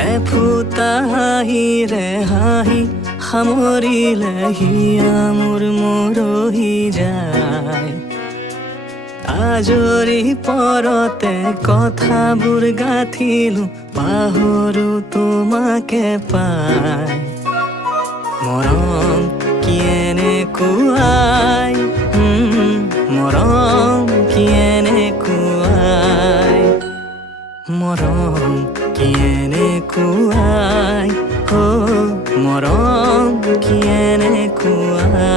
এফুটা হাঁহিৰে হাঁহি সামৰিলে হিয়া মোৰ মৰহি যায়। আজৰি পৰতে কথাবোৰ গাঁঠিলো পাহৰো তোমাকে পাই। মৰম কি এনেকুৱাই, মৰম কি এনেকুৱাই, মৰম কি এনেকুৱাই, মৰম কি এনেকুৱাই।